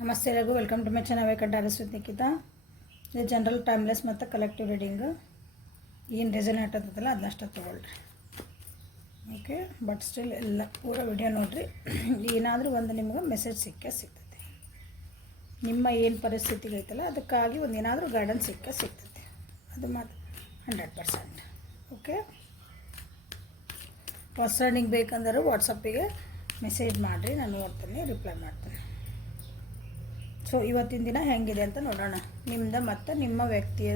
ನಮಸ್ತೆ ಎಲ್ಲರಿಗೂ welcome to my channel vacant hours with Nikhita. ಇದು ಜನರಲ್ ಟೈಮ್ಲೆಸ್ ಮತ್ತು ಕಲೆಕ್ಟಿವ್ ರೀಡಿಂಗು. ಏನು ರೆಸನೇಟ್ ಆಗ್ತದಲ್ಲ ಅದನ್ನಷ್ಟು ತೊಗೊಳ್ರಿ. ಓಕೆ, ಬಟ್ ಸ್ಟಿಲ್ ಎಲ್ಲ ಪೂರ ವಿಡಿಯೋ ನೋಡಿರಿ. ಏನಾದರೂ ಒಂದು ನಿಮ್ಗೆ ಮೆಸೇಜ್ ಸಿಗ್ತೈತೆ. ನಿಮ್ಮ ಏನು ಪರಿಸ್ಥಿತಿ ಐತಲ್ಲ ಅದಕ್ಕಾಗಿ ಒಂದು ಏನಾದರೂ ಗೈಡೆನ್ಸ್ ಸಿಗ್ತೈತೆ. ಅದು ಮಾತ್ರ 100%. ಓಕೆ, ಪರ್ಸನಿಗೆ ಬೇಕಂದ್ರೆ ವಾಟ್ಸಪ್ಪಿಗೆ ಮೆಸೇಜ್ ಮಾಡಿರಿ, ನಾನು ನೋಡ್ತೀನಿ, ರಿಪ್ಲೈ ಮಾಡ್ತೀನಿ. ಸೊ ಇವತ್ತಿನ ದಿನ ಹೆಂಗಿದೆ ಅಂತ ನೋಡೋಣ. ನಿಮ್ದು ಮತ್ತು ನಿಮ್ಮ ವ್ಯಕ್ತಿಯ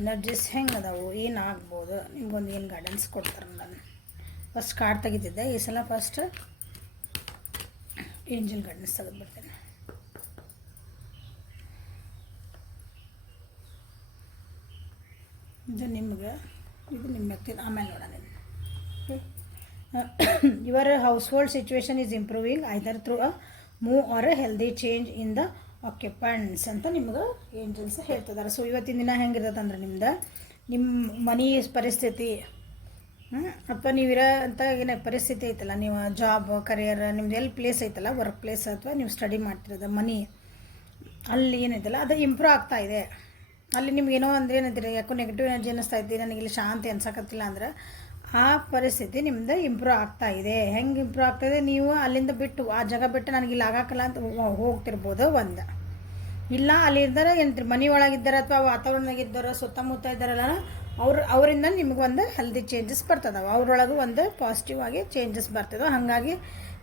ಎನರ್ಜೀಸ್ ಹೆಂಗೆ ಅದಾವು, ಏನಾಗ್ಬೋದು, ನಿಮ್ಗೊಂದು ಏನು ಗೈಡೆನ್ಸ್ ಕೊಡ್ತಾರೆ. ನಾನು ಫಸ್ಟ್ ಕಾರ್ಡ್ ತೆಗಿತಿದ್ದೆ, ಈ ಸಲ ಫಸ್ಟ್ ಏಂಜಲ್ ಗೈಡೆನ್ಸ್ ತೆಗೆದುಬಿಡ್ತೇನೆ. ಇದು ನಿಮ್ಗೆ, ಇದು ನಿಮ್ಮ ವ್ಯಕ್ತಿ, ಆಮೇಲೆ ನೋಡೋಣ. Your household situation is improving either through a move or a healthy change in the occupants ಅಂತ ನಿಮ್ಗೆ ಏಂಜಲ್ಸ್ ಹೇಳ್ತಿದ್ದಾರೆ. ಸೊ ಇವತ್ತಿನ ದಿನ ಹೆಂಗಿರ್ತದೆ ಅಂದ್ರೆ ನಿಮ್ಮ ಮನಿ ಪರಿಸ್ಥಿತಿ ಅಥವಾ ನೀವಿರೋ ಅಂತ ಏನೋ ಪರಿಸ್ಥಿತಿ ಐತಲ್ಲ, ನೀವು ಜಾಬ್ ಕರಿಯರ್ ನಿಮ್ದು ಎಲ್ಲಿ ಪ್ಲೇಸ್ ಐತಲ್ಲ, ವರ್ಕ್ ಪ್ಲೇಸ್ ಅಥವಾ ನೀವು ಸ್ಟಡಿ ಮಾಡ್ತಿರೋದು ಮನಿ, ಅಲ್ಲಿ ಏನೈತಲ್ಲ ಅದು ಇಂಪ್ರೂವ್ ಆಗ್ತಾ ಇದೆ. ಅಲ್ಲಿ ನಿಮ್ಗೆ ಏನೋ ಅಂದ್ರೆ ಏನಂತೀರಿ, ಯಾಕೋ ನೆಗೆಟಿವ್ ಎನರ್ಜಿ ಅನ್ನಿಸ್ತಾ ಇದ್ದೀರಿ, ನನಗೆ ಇಲ್ಲಿ ಶಾಂತಿ ಅನ್ಸಕತ್ತಿಲ್ಲ ಅಂದ್ರೆ ಆ ಪರಿಸ್ಥಿತಿ ನಿಮ್ದು ಇಂಪ್ರೂವ್ ಆಗ್ತಾ ಇದೆ. ಹೆಂಗೆ ಇಂಪ್ರೂವ್ ಆಗ್ತಾಯಿದೆ, ನೀವು ಅಲ್ಲಿಂದ ಬಿಟ್ಟು ಆ ಜಾಗ ಬಿಟ್ಟು ನನಗೆ ಇಲ್ಲಿ ಆಗಾಕಲ್ಲ ಅಂತ ಹೋಗ್ತಿರ್ಬೋದು. ಒಂದು ಇಲ್ಲ ಅಲ್ಲಿದ್ದಾರೆ ಏನಂತೀರಿ, ಮನೆ ಒಳಗಿದ್ದಾರೆ ಅಥವಾ ವಾತಾವರಣದಾಗಿದ್ದಾರೆ, ಸುತ್ತಮುತ್ತ ಇದ್ದಾರಲ್ಲ, ಅವರಿಂದ ನಿಮಗೊಂದು ಹೆಲ್ದಿ ಚೇಂಜಸ್ ಬರ್ತದವ, ಅವರೊಳಗೂ ಒಂದು ಪಾಸಿಟಿವ್ ಆಗಿ ಚೇಂಜಸ್ ಬರ್ತದೆ. ಹಾಗಾಗಿ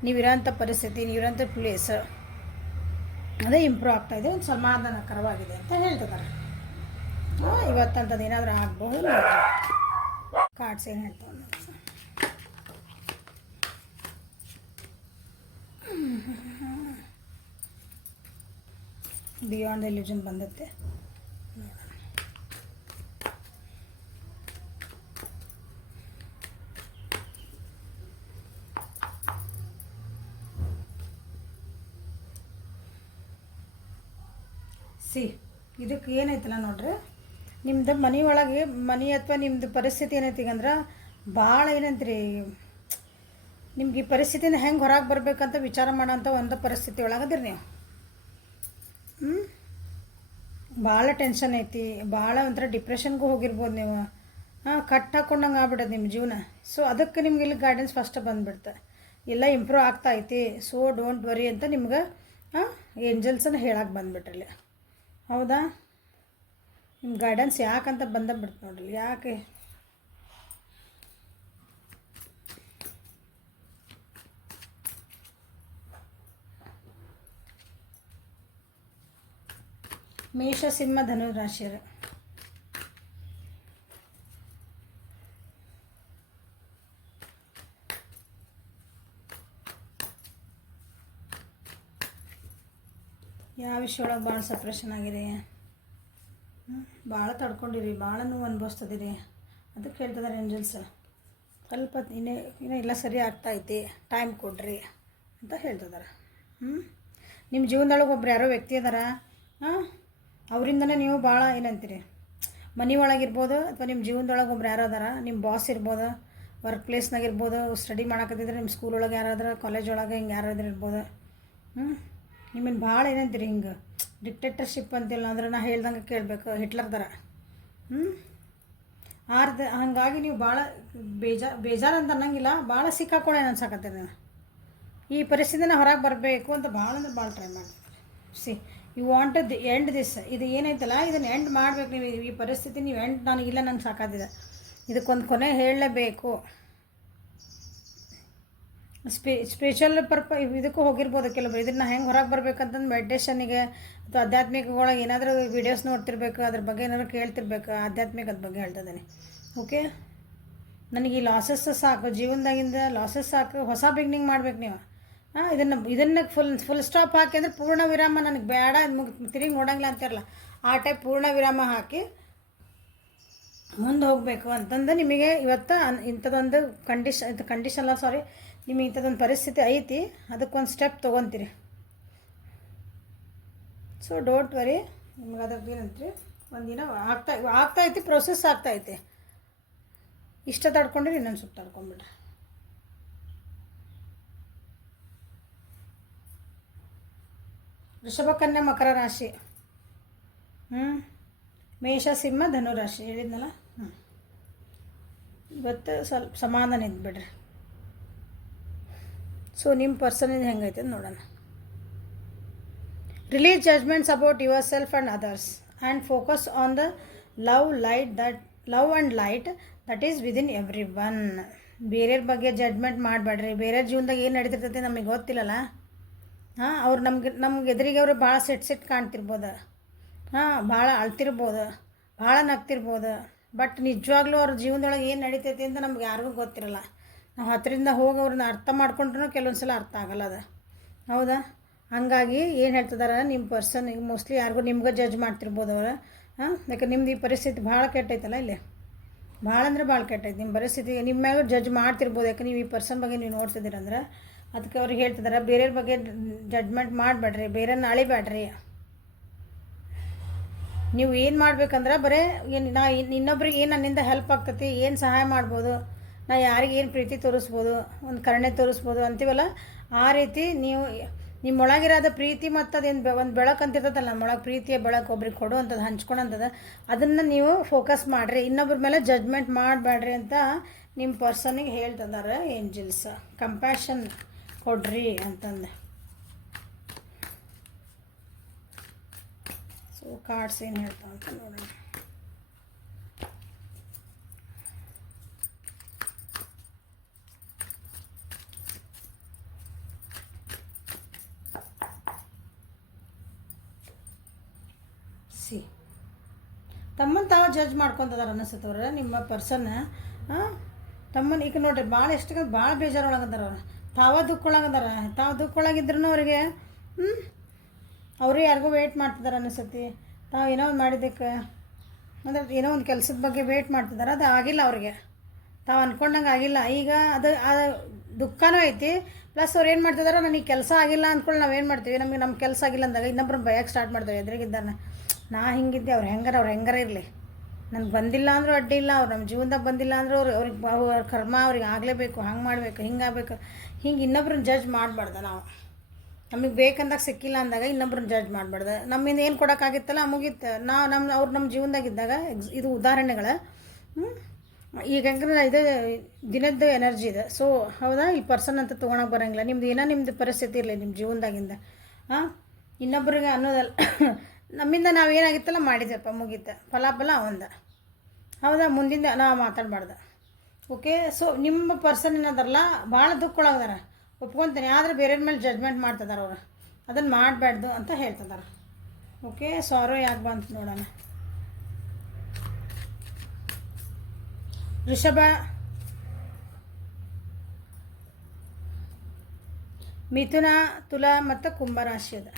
ನೀವಿರೋಂಥ ಪರಿಸ್ಥಿತಿ, ನೀವಿರೋಂಥ ಪ್ಲೇಸ್ ಅದೇ ಇಂಪ್ರೂವ್ ಆಗ್ತಾಯಿದೆ, ಒಂದು ಸಮಾಧಾನಕರವಾಗಿದೆ ಅಂತ ಹೇಳ್ತಿದ್ದಾರೆ. ಇವತ್ತಂಥದ್ದು ಏನಾದರೂ ಆಗ್ಬಹುದು. ಕಾರ್ಡ್ಸ್ ಏನು ಹೇಳ್ತಾವೆ ಬಿಯಾಂಡ್ ಎಲ್ಯೂಷನ್ ಬಂದತ್ತೆ. ಇದಕ್ಕೆ ಏನೈತಲ್ಲ ನೋಡ್ರಿ, ನಿಮ್ದು ಮನೆ ಒಳಗೆ ಮನೆ ಅಥವಾ ನಿಮ್ಮದು ಪರಿಸ್ಥಿತಿ ಏನೈತಿ ಅಂದ್ರೆ ಭಾಳ ಏನಂತೀರಿ, ನಿಮ್ಗೆ ಈ ಪರಿಸ್ಥಿತಿಯಿಂದ ಹೆಂಗೆ ಹೊರಗೆ ಬರ್ಬೇಕಂತ ವಿಚಾರ ಮಾಡೋಂಥ ಒಂದು ಪರಿಸ್ಥಿತಿ ಒಳಗದಿರಿ ನೀವು. ಭಾಳ ಟೆನ್ಷನ್ ಐತಿ, ಭಾಳ ಒಂಥರ ಡಿಪ್ರೆಷನ್ಗೂ ಹೋಗಿರ್ಬೋದು ನೀವು. ಕಟ್ ಹಾಕ್ಕೊಂಡಂಗೆ ಆಗ್ಬಿಡೋದು ನಿಮ್ಮ ಜೀವನ. ಸೊ ಅದಕ್ಕೆ ನಿಮ್ಗೆ ಇಲ್ಲಿ ಗೈಡೆನ್ಸ್ ಫಸ್ಟ್ ಬಂದುಬಿಡ್ತೆ, ಎಲ್ಲ ಇಂಪ್ರೂವ್ ಆಗ್ತಾ ಐತಿ, ಸೊ ಡೋಂಟ್ ವರಿ ಅಂತ ನಿಮ್ಗೆ ಏಂಜಲ್ಸನ್ನು ಹೇಳಕ್ಕೆ ಬಂದುಬಿಟ್ರಲ್ಲಿ. ಹೌದಾ, ನಿಮ್ಮ ಗೈಡೆನ್ಸ್ ಯಾಕಂತ ಬಂದುಬಿಡ್ತು ನೋಡ್ರಿ. ಯಾಕೆ ಮೇಷ ಸಿಂಹ ಧನು ರಾಶಿಯರು. ಯಾವ ವಿಷಯ ಒಳಗೆ ಭಾಳ ಸಪ್ರೆಷನ್ ಆಗಿದೆ, ಭಾಳ ತಡ್ಕೊಂಡಿರಿ, ಭಾಳ ನೋವು ಅನುಭವಿಸ್ತದಿರಿ. ಅದಕ್ಕೆ ಹೇಳ್ತಿದ್ದಾರೆ ಏಂಜಲ್ಸ್, ಸ್ವಲ್ಪ ಇನ್ನೂ ಎಲ್ಲ ಸರಿ ಆಗ್ತಾಯಿತಿ, ಟೈಮ್ ಕೊಡ್ರಿ ಅಂತ ಹೇಳ್ತಿದ್ದಾರೆ. ನಿಮ್ಮ ಜೀವನದೊಳಗೆ ಒಬ್ರು ಯಾರೋ ವ್ಯಕ್ತಿ ಅದಾರ, ಅವರಿಂದನೇ ನೀವು ಭಾಳ ಏನಂತೀರಿ, ಮನೆ ಒಳಗಿರ್ಬೋದು ಅಥವಾ ನಿಮ್ಮ ಜೀವನದೊಳಗೆ ಒಬ್ರು ಯಾರೋ ಅದಾರ, ನಿಮ್ಮ ಬಾಸ್ ಇರ್ಬೋದು, ವರ್ಕ್ ಪ್ಲೇಸ್ನಾಗಿರ್ಬೋದು, ಸ್ಟಡಿ ಮಾಡಕತ್ತಿದ್ರೆ ನಿಮ್ಮ ಸ್ಕೂಲ್ ಒಳಗೆ ಯಾರಾದ್ರೆ, ಕಾಲೇಜ್ ಒಳಗೆ ಹಿಂಗೆ ಯಾರಾದ್ರೂ ಇರ್ಬೋದು. ನಿಮ್ಮನ್ನು ಭಾಳ ಏನಂತೀರಿ, ಹಿಂಗೆ ಡಿಕ್ಟೇಟರ್ಶಿಪ್ ಅಂತಿಲ್ಲ ಅಂದ್ರೆ ನಾ ಹೇಳ್ದಂಗೆ ಕೇಳಬೇಕು, ಹಿಟ್ಲರ್ ಥರ. ಹಾಗಾಗಿ ನೀವು ಭಾಳ ಬೇಜಾರು ಅಂತ ಅನ್ನಂಗಿಲ್ಲ, ಭಾಳ ಸಿಕ್ಕಾಕೊಳ್ಳೇನು ಅನ್ಸಕತ್ತೀರಿ ನಾನು. ಈ ಪರಿಸ್ಥಿತಿನ ಹೊರಗೆ ಬರಬೇಕು ಅಂತ ಭಾಳ ಅಂದ್ರೆ ಭಾಳ ಟ್ರೈ ಮಾಡ್ತೀರಿ. You want to end this, ಇದು ಏನೈತಲ್ಲ ಇದನ್ನು ಎಂಡ್ ಮಾಡ್ಬೇಕು ನೀವು. ಈ ಪರಿಸ್ಥಿತಿ ನೀವು ಎಂಡ್, ನನಗಿಲ್ಲ, ನಂಗೆ ಸಾಕಾದಿದೆ, ಇದಕ್ಕೊಂದು ಕೊನೆ ಹೇಳಲೇಬೇಕು. ಸ್ಪಿರಿಚುವಲ್ ಇದಕ್ಕೂ ಹೋಗಿರ್ಬೋದು ಕೆಲವರು. ಇದನ್ನು ಹೆಂಗೆ ಹೊರಗೆ ಬರ್ಬೇಕಂತಂದು ಮೆಡಿಟೇಷನ್ನಿಗೆ ಅಥವಾ ಆಧ್ಯಾತ್ಮಿಕಗಳಿಗೆ ಏನಾದರೂ ವೀಡಿಯೋಸ್ ನೋಡ್ತಿರ್ಬೇಕು, ಅದ್ರ ಬಗ್ಗೆ ಏನಾದರೂ ಕೇಳ್ತಿರ್ಬೇಕು, ಆಧ್ಯಾತ್ಮಿಕದ ಬಗ್ಗೆ ಹೇಳ್ತಿದ್ದೀನಿ. ಓಕೆ, ನನಗೆ ಈ ಲಾಸಸ್ ಸಾಕು, ಜೀವನದಾಗಿಂದ ಲಾಸಸ್ ಸಾಕು, ಹೊಸ ಬಿಗ್ನಿಂಗ್ ಮಾಡ್ಬೇಕು ನೀವು. ಇದನ್ನು ಫುಲ್ ಸ್ಟಾಪ್ ಹಾಕಿ ಅಂದರೆ ಪೂರ್ಣ ವಿರಾಮ, ನನಗೆ ಬೇಡ, ತಿರುಗಿ ನೋಡಂಗಿಲ್ಲ ಅಂತಿರಲ್ಲ, ಆ ಟೈಪ್ ಪೂರ್ಣ ವಿರಾಮ ಹಾಕಿ ಮುಂದೆ ಹೋಗಬೇಕು ಅಂತಂದು ನಿಮಗೆ ಇವತ್ತು ಇಂಥದ್ದೊಂದು ಕಂಡೀಷನ್ ಅಲ್ಲ, ಸಾರಿ, ನಿಮಗೆ ಇಂಥದ್ದೊಂದು ಪರಿಸ್ಥಿತಿ ಐತಿ, ಅದಕ್ಕೊಂದು ಸ್ಟೆಪ್ ತೊಗೊತೀರಿ. ಸೊ ಡೋಂಟ್ ವರಿ, ನಿಮ್ಗೆ ಅದ್ರದ್ದು ಏನಂತೀರಿ, ಒಂದಿನ ಆಗ್ತಾಯಿತಿ, ಪ್ರೊಸೆಸ್ ಆಗ್ತಾಯಿತಿ. ಇಷ್ಟ ತಡ್ಕೊಂಡ್ರೆ ಇನ್ನೊಂದು ಸುತ್ತ ತಡ್ಕೊಂಡ್ಬಿಡ್ರಿ. ವೃಷಭ ಕನ್ಯಾ ಮಕರ ರಾಶಿ, ಮೇಷ ಸಿಂಹ ಧನು ರಾಶಿ ಹೇಳಿದ್ನಲ್ಲ. ಇವತ್ತು ಸ್ವಲ್ಪ ಸಮಾಧಾನ ಇದ್ಬಿಡ್ರಿ. ಸೊ ನಿಮ್ಮ ಪರ್ಸನಿಂದ ಹೆಂಗೈತೆ ನೋಡೋಣ. Release judgements about your self and others and focus on the love and light that is within every one. ಬೇರೆಯವ್ರ ಬಗ್ಗೆ ಜಡ್ಜ್ಮೆಂಟ್ ಮಾಡಬೇಡ್ರಿ. ಬೇರೆಯವ್ರ ಜೀವನದಾಗ ಏನು ನಡೀತಿರ್ತೈತೆ ನಮಗೆ ಗೊತ್ತಿಲ್ಲಲ್ಲ. ಅವ್ರು ನಮ್ಗೆ ಎದುರಿಗೆ ಅವರು ಭಾಳ ಸಿಟ್ಟು ಕಾಣ್ತಿರ್ಬೋದು, ಭಾಳ ಅಳ್ತಿರ್ಬೋದು, ಭಾಳ ನಗ್ತಿರ್ಬೋದು. ಬಟ್ ನಿಜವಾಗ್ಲೂ ಅವ್ರ ಜೀವನದೊಳಗೆ ಏನು ನಡೀತೈತಿ ಅಂತ ನಮ್ಗೆ ಯಾರಿಗೂ ಗೊತ್ತಿರಲ್ಲ. ನಾವು ಹತ್ತಿರದಿಂದ ಹೋಗಿ ಅವ್ರನ್ನ ಅರ್ಥ ಮಾಡ್ಕೊಂಡ್ರೂ ಕೆಲವೊಂದು ಸಲ ಅರ್ಥ ಆಗಲ್ಲ ಅದು, ಹೌದಾ? ಹಂಗಾಗಿ ಏನು ಹೇಳ್ತಿದಾರೆ, ನಿಮ್ಮ ಪರ್ಸನ್ ಈಗ ಮೋಸ್ಟ್ಲಿ ಯಾರಿಗೂ ನಿಮ್ಗೆ ಜಡ್ಜ್ ಮಾಡ್ತಿರ್ಬೋದು ಅವ್ರು. ಯಾಕೆ ನಿಮ್ದು ಈ ಪರಿಸ್ಥಿತಿ ಭಾಳ ಕೆಟ್ಟೈತಲ್ಲ, ಇಲ್ಲಿ ಭಾಳ ಅಂದರೆ ಭಾಳ ಕೆಟ್ಟೈತೆ ನಿಮ್ಮ ಪರಿಸ್ಥಿತಿ. ನಿಮ್ಮ ಮ್ಯಾಗ ಜಡ್ಜ್ ಮಾಡ್ತಿರ್ಬೋದು, ಯಾಕೆ ನೀವು ಈ ಪರ್ಸನ್ ಬಗ್ಗೆ ನೀವು ನೋಡ್ತಿದ್ದೀರಂದ್ರೆ. ಅದಕ್ಕೆ ಅವ್ರಿಗೆ ಹೇಳ್ತಿದ್ದಾರೆ, ಬೇರೆಯವ್ರ ಬಗ್ಗೆ ಜಡ್ಜ್ಮೆಂಟ್ ಮಾಡಬೇಡ್ರಿ, ಬೇರೆಯವ್ರನ್ನ ಅಳಿಬೇಡ್ರಿ. ನೀವು ಏನು ಮಾಡ್ಬೇಕಂದ್ರೆ ಬರೀ ಇನ್ನೊಬ್ರಿಗೆ ಏನು ನನ್ನಿಂದ ಹೆಲ್ಪ್ ಆಗ್ತೈತಿ, ಏನು ಸಹಾಯ ಮಾಡ್ಬೋದು, ನಾ ಯಾರಿಗೆ ಏನು ಪ್ರೀತಿ ತೋರಿಸ್ಬೋದು, ಒಂದು ಕರುಣೆ ತೋರಿಸ್ಬೋದು ಅಂತೀವಲ್ಲ, ಆ ರೀತಿ ನೀವು ನಿಮ್ಮೊಳಗಿರೋದ ಪ್ರೀತಿ ಮತ್ತು ಅದೇನು ಒಂದು ಬೆಳಕು ಅಂತಿರ್ತದಲ್ಲ, ನಮ್ಮೊಳಗೆ ಪ್ರೀತಿಯ ಬೆಳಕು ಒಬ್ರಿಗೆ ಕೊಡುವಂಥದ್ದು, ಹಂಚ್ಕೊಳಂಥದ್ದು, ಅದನ್ನು ನೀವು ಫೋಕಸ್ ಮಾಡಿರಿ. ಇನ್ನೊಬ್ರ ಮೇಲೆ ಜಡ್ಜ್ಮೆಂಟ್ ಮಾಡಬೇಡ್ರಿ ಅಂತ ನಿಮ್ಮ ಪರ್ಸನಿಗೆ ಹೇಳ್ತಿದ್ದಾರೆ ಏಂಜಲ್ಸ್. ಕಂಪ್ಯಾಷನ್ ಕೊಡ್ರಿ ಅಂತಂದು. ಸೊ ಕಾರ್ಡ್ಸ್ ಏನು ಹೇಳ್ತಾವ ಅಂತ ನೋಡೋಣ. ತಮ್ಮನ್ನು ತಾವು ಜಡ್ಜ್ ಮಾಡ್ಕೊತದಾರ ಅನ್ನಿಸ್ತವ್ರೆ ನಿಮ್ಮ ಪರ್ಸನ್. ತಮ್ಮನ್ನು ಈಗ ನೋಡ್ರಿ ಭಾಳ ಎಷ್ಟು ಭಾಳ ಬೇಜಾರೊಳಗದಾರ ಅವ್ರು, ತಾವ ದುಃಖೊಳಗದಾರ. ತಾವು ದುಃಖೊಳಗಿದ್ರೂ ಅವ್ರಿಗೆ ಅವರೇ ಯಾರಿಗೂ ವೇಟ್ ಮಾಡ್ತಿದ್ದಾರೆ ಅನ್ನಿಸ್ತತಿ. ತಾವು ಏನೋ ಒಂದು ಮಾಡಿದ್ದಕ್ಕೆ ಅಂದ್ರೆ ಏನೋ ಒಂದು ಕೆಲಸದ ಬಗ್ಗೆ ವೇಟ್ ಮಾಡ್ತಿದ್ದಾರೆ, ಅದು ಆಗಿಲ್ಲ ಅವ್ರಿಗೆ, ತಾವು ಅಂದ್ಕೊಂಡಂಗೆ ಆಗಿಲ್ಲ. ಈಗ ಅದು ದುಃಖನೂ ಐತಿ, ಪ್ಲಸ್ ಅವ್ರು ಏನು ಮಾಡ್ತಿದಾರೆ, ನನಗೆ ಕೆಲಸ ಆಗಿಲ್ಲ ಅಂದ್ಕೊಂಡು ನಾವೇನು ಮಾಡ್ತೀವಿ, ನಮ್ಮ ಕೆಲಸ ಆಗಿಲ್ಲ ಅಂದಾಗ ಇನ್ನೊಬ್ರು ಭಯಕ್ಕೆ ಸ್ಟಾರ್ಟ್ ಮಾಡ್ತೇವೆ. ಎದುರಿಗಿದ್ದಾನೆ ನಾ ಹಿಂಗಿದ್ದೆ, ಅವ್ರು ಹೆಂಗಾರ ಇರಲಿ, ನನಗೆ ಬಂದಿಲ್ಲ ಅಂದರೂ ಅಡ್ಡಿ ಇಲ್ಲ, ಅವ್ರು ನಮ್ಮ ಜೀವನದಾಗ ಬಂದಿಲ್ಲ ಅಂದರೂ ಅವ್ರ ಕರ್ಮ ಅವ್ರಿಗೆ ಆಗಲೇಬೇಕು, ಹಂಗೆ ಮಾಡಬೇಕು, ಹಿಂಗಾಗಬೇಕು, ಹಿಂಗೆ ಇನ್ನೊಬ್ರನ್ನ ಜಡ್ಜ್ ಮಾಡಬಾರ್ದು. ನಾವು ನಮಗೆ ಬೇಕಂದಾಗ ಸಿಕ್ಕಿಲ್ಲ ಅಂದಾಗ ಇನ್ನೊಬ್ರನ್ನ ಜಡ್ಜ್ ಮಾಡಬಾರ್ದು. ನಮ್ಮಿಂದ ಏನು ಕೊಡೋಕ್ಕಾಗಿತ್ತಲ್ಲ ಮುಗೀತು. ಅವ್ರು ನಮ್ಮ ಜೀವನದಾಗಿದ್ದಾಗ ಇದು ಉದಾಹರಣೆಗಳು. ಈಗ ಹೆಂಗ್ರೆ ಇದು ದಿನದ್ದು ಎನರ್ಜಿ ಇದೆ. ಸೊ ಹೌದಾ, ಈ ಪರ್ಸನ್ ಅಂತ ತೊಗೊಳಕ್ಕೆ ಬರೋಂಗಿಲ್ಲ. ನಿಮ್ಮದು ಪರಿಸ್ಥಿತಿ ಇರಲಿ ನಿಮ್ಮ ಜೀವನದಾಗಿಂದ, ಇನ್ನೊಬ್ರಿಗೆ ಅನ್ನೋದಲ್ಲ. ನಮ್ಮಿಂದ ನಾವೇನಾಗಿತ್ತಲ್ಲ ಮಾಡಿದ್ರಪ್ಪ, ಮುಗೀತು, ಫಲಾಫಲ ಅವಂದ, ಹೌದಾ? ಮುಂದಿಂದ ನಾವು ಮಾತಾಡಬಾರ್ದು. ಓಕೆ. ಸೊ ನಿಮ್ಮ ಪರ್ಸನ್ ಏನದಾರಲ್ಲ ಭಾಳ ದುಃಖೊಳಗದಾರ, ಒಪ್ಕೊತೀನಿ. ಆದರೆ ಬೇರೆಯವ್ರ ಮೇಲೆ ಜಡ್ಜ್ಮೆಂಟ್ ಮಾಡ್ತಿದ್ದಾರೆ ಅವರು, ಅದನ್ನು ಮಾಡಬಾರ್ದು ಅಂತ ಹೇಳ್ತಿದ್ದಾರೆ. ಓಕೆ. ಸಾರೋ ಯಾಕೆ ಬಂತು ನೋಡೋಣ. ವೃಷಭ, ಮಿಥುನ, ತುಲಾ ಮತ್ತು ಕುಂಭರಾಶಿ ಅದ.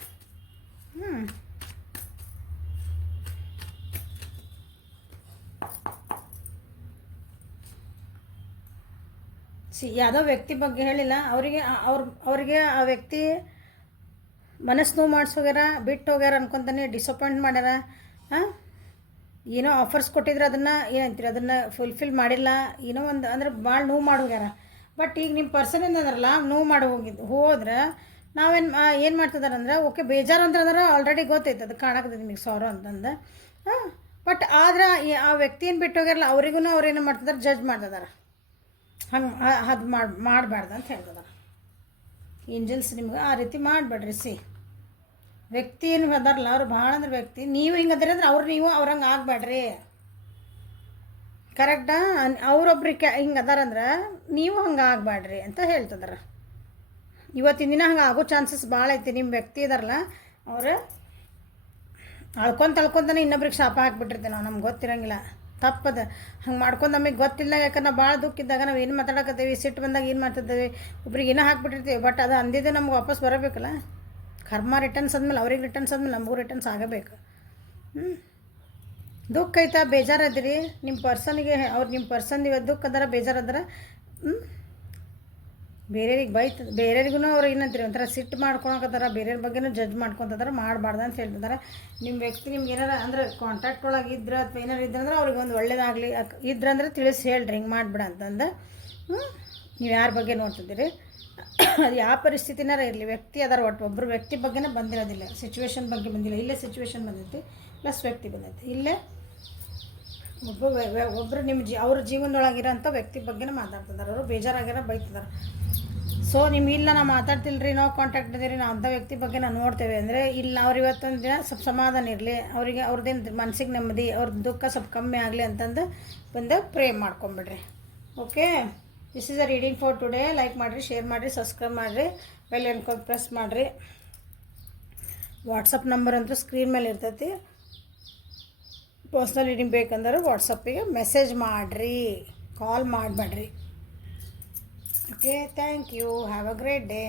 ಯಾವುದೋ ವ್ಯಕ್ತಿ ಬಗ್ಗೆ ಹೇಳಿಲ್ಲ, ಅವರಿಗೆ ಆ ವ್ಯಕ್ತಿ ಮನಸ್ಸು ನೋವು ಮಾಡಿಸೋಗ್ಯಾರ, ಬಿಟ್ಟು ಹೋಗ್ಯಾರ ಅನ್ಕೊತಾನೆ, ಡಿಸಪಾಯಿಂಟ್ ಮಾಡ್ಯಾರ. ಏನೋ ಆಫರ್ಸ್ ಕೊಟ್ಟಿದ್ರೆ ಅದನ್ನು ಏನಂತೀರಿ, ಅದನ್ನು ಫುಲ್ಫಿಲ್ ಮಾಡಿಲ್ಲ, ಏನೋ ಒಂದು ಅಂದ್ರೆ ಭಾಳ ನೋವು ಮಾಡೋಗ್ಯಾರ. ಬಟ್ ಈಗ ನಿಮ್ಮ ಪರ್ಸನ್ ಏನಂದ್ರಲ್ಲ ನೋವು ಮಾಡಿ ಹೋದ್ರೆ ಏನು ಮಾಡ್ತಿದಾರೆ ಅಂದ್ರೆ, ಓಕೆ ಬೇಜಾರು ಅಂತಂದ್ರೆ ಆಲ್ರೆಡಿ ಗೊತ್ತೈತೆ, ಅದು ಕಾಣಕತ್ತೈತೆ ನಿಮಗೆ ಸಾರೋ ಅಂತಂದು. ಬಟ್ ಆದ್ರೆ ಆ ವ್ಯಕ್ತಿ ಏನು ಬಿಟ್ಟು ಹೋಗ್ಯಾರಲ್ಲ ಅವ್ರಿಗೂ ಅವ್ರೇನು ಮಾಡ್ತಿದ್ದಾರೆ, ಜಡ್ಜ್ ಮಾಡ್ತಿದ್ದಾರೆ. ಹಂಗೆ ಅದು ಮಾಡಬಾರ್ದು ಅಂತ ಹೇಳ್ತಿದ್ದಾರೆ ಏಂಜಲ್ಸ್. ನಿಮ್ಗೆ ಆ ರೀತಿ ಮಾಡಬೇಡ್ರಿ. ವ್ಯಕ್ತಿ ಏನು ಅದಾರಲ್ಲ ಅವ್ರು ಭಾಳ ಅಂದ್ರೆ ವ್ಯಕ್ತಿ, ನೀವು ಹಿಂಗೆ ಅದಿರಿ ಅಂದ್ರೆ ನೀವು ಅವ್ರಂಗೆ ಆಗಬೇಡ್ರಿ. ಕರೆಕ್ಟಾ? ಅವ್ರೊಬ್ರಿಗೆ ಹಿಂಗೆ ಅದಾರಂದ್ರೆ ನೀವು ಹಂಗೆ ಆಗಬೇಡ್ರಿ ಅಂತ ಹೇಳ್ತಿದಾರೆ. ಇವತ್ತಿನ ದಿನ ಹಂಗೆ ಆಗೋ ಚಾನ್ಸಸ್ ಭಾಳ ಐತಿ. ನಿಮ್ಮ ವ್ಯಕ್ತಿ ಇದಾರಲ್ಲ ಅವರು ಅಳ್ಕೊಂತಾನೆ ಇನ್ನೊಬ್ರಿಗೆ ಶಾಪ ಹಾಕ್ಬಿಟ್ಟಿರ್ತೀವಿ ನಾವು, ನಮ್ಗೆ ಗೊತ್ತಿರಂಗಿಲ್ಲ. ತಪ್ಪದ ಹಂಗೆ ಮಾಡ್ಕೊಂಡು ನಮಗೆ ಗೊತ್ತಿಲ್ಲ. ಯಾಕಂದ್ರೆ ನಾವು ಭಾಳ ದುಃಖ ಇದ್ದಾಗ ನಾವು ಏನು ಮಾತಾಡಕತ್ತೀವಿ, ಸಿಟ್ಟು ಬಂದಾಗ ಏನು ಮಾಡ್ತಿದ್ದೇವೆ, ಒಬ್ರಿಗೆ ಏನೋ ಹಾಕ್ಬಿಟ್ಟಿರ್ತೀವಿ. ಬಟ್ ಅದು ಅಂದಿದ್ದೆ ನಮ್ಗೆ ವಾಪಸ್ ಬರಬೇಕಲ್ಲ. ಕರ್ಮ ರಿಟರ್ನ್ಸ್ ಆದ್ಮೇಲೆ ಅವ್ರಿಗೆ ರಿಟರ್ನ್ಸ್ ಆದ್ಮೇಲೆ ನಮಗೂ ರಿಟರ್ನ್ಸ್ ಆಗಬೇಕು. ದುಃಖ ಐತಾ, ಬೇಜಾರದಿರಿ ನಿಮ್ಮ ಪರ್ಸನ್ಗೆ, ನಿಮ್ಮ ಪರ್ಸನ್ ಇವತ್ತು ದುಃಖ ಅದಾರ, ಬೇಜಾರದಾರ. ಬೇರೆಯವ್ರಿಗೂ ಅವ್ರು ಏನಂತೀರಿ ಒಂಥರ ಸಿಟ್ಟು ಮಾಡ್ಕೊಳಕತ್ತಾರ, ಬೇರೆಯವ್ರ ಬಗ್ಗೆನೂ ಜಡ್ಜ್ ಮಾಡ್ಕೊತಿದಾರೆ. ಮಾಡಬಾರ್ದು ಅಂತ ಹೇಳ್ತಿದ್ದಾರೆ. ನಿಮ್ಮ ವ್ಯಕ್ತಿ ನಿಮ್ಗೆ ಏನಾರ ಅಂದ್ರೆ ಕಾಂಟ್ಯಾಕ್ಟ್ ಒಳಗೆ ಇದ್ರೆ ಅಥವಾ ಏನಾರು ಇದ್ರಂದ್ರೆ ಅವ್ರಿಗೆ ಒಂದು ಒಳ್ಳೇದಾಗಲಿ ಇದ್ರಂದ್ರೆ ತಿಳಿಸಿ ಹೇಳ್ರಿ, ಹಿಂಗೆ ಮಾಡಿಬಿಡ ಅಂತಂದು. ನೀವು ಯಾರ ಬಗ್ಗೆ ನೋಡ್ತಿದ್ದೀರಿ ಅದು ಯಾವ ಪರಿಸ್ಥಿತಿನಾರ ಇರಲಿ, ವ್ಯಕ್ತಿ ಅದರ ಒಬ್ಬರು ವ್ಯಕ್ತಿ ಬಗ್ಗೆನೇ ಬಂದಿರೋದಿಲ್ಲ, ಸಿಚುವೇಶನ್ ಬಗ್ಗೆ ಬಂದಿಲ್ಲ. ಇಲ್ಲೇ ಸಿಚುವೇಶನ್ ಬಂದೈತಿ ಪ್ಲಸ್ ವ್ಯಕ್ತಿ ಬಂದೈತಿ. ಇಲ್ಲೇ ಒಬ್ಬರು ನಿಮ್ಮ ಅವ್ರ ಜೀವನದೊಳಗಿರೋಂಥ ವ್ಯಕ್ತಿ ಬಗ್ಗೆನೇ ಮಾತಾಡ್ತಿದ್ದಾರೆ. ಅವರು ಬೇಜಾರಾಗ್ಯಾರ, ಬೈತಿದ್ದಾರೆ. ಸೊ ನಿಮ್ಗೆ ಇಲ್ಲ ನಾವು ಮಾತಾಡ್ತಿಲ್ರಿ, ನಾವು ಕಾಂಟ್ಯಾಕ್ಟ್ ಇದೀರಿ, ನಾವು ಅಂಥ ವ್ಯಕ್ತಿ ಬಗ್ಗೆ ನಾವು ನೋಡ್ತೇವೆ ಅಂದರೆ ಇಲ್ಲ, ಅವ್ರು ಇವತ್ತೊಂದು ದಿನ ಸ್ವಲ್ಪ ಸಮಾಧಾನ ಇರಲಿ, ಅವರಿಗೆ ಅವ್ರದ್ದೇನು ಮನಸ್ಸಿಗೆ ನೆಮ್ಮದಿ, ಅವ್ರ ದುಃಖ ಸ್ವಲ್ಪ ಕಮ್ಮಿ ಆಗಲಿ ಅಂತಂದು ಬಂದು ಪ್ರೇ ಮಾಡ್ಕೊಂಬಿಡ್ರಿ. Okay, this is a reading for today. Like ಮಾಡಿರಿ, ಶೇರ್ ಮಾಡಿರಿ, ಸಬ್ಸ್ಕ್ರೈಬ್ ಮಾಡಿರಿ, ಬೆಲ್ ಐಕಾನ್ ಪ್ರೆಸ್ ಮಾಡಿರಿ. ವಾಟ್ಸಪ್ ನಂಬರ್ ಅಂತೂ ಸ್ಕ್ರೀನ್ ಮೇಲೆ ಇರ್ತೈತಿ. ಪರ್ಸ್ನಲ್ ರೀಡಿಂಗ್ ಬೇಕಂದ್ರೆ ವಾಟ್ಸಪ್ಪಿಗೆ ಮೆಸೇಜ್ ಮಾಡಿರಿ, ಕಾಲ್ ಮಾಡಬೇಡ್ರಿ. Okay, thank you. Have a great day.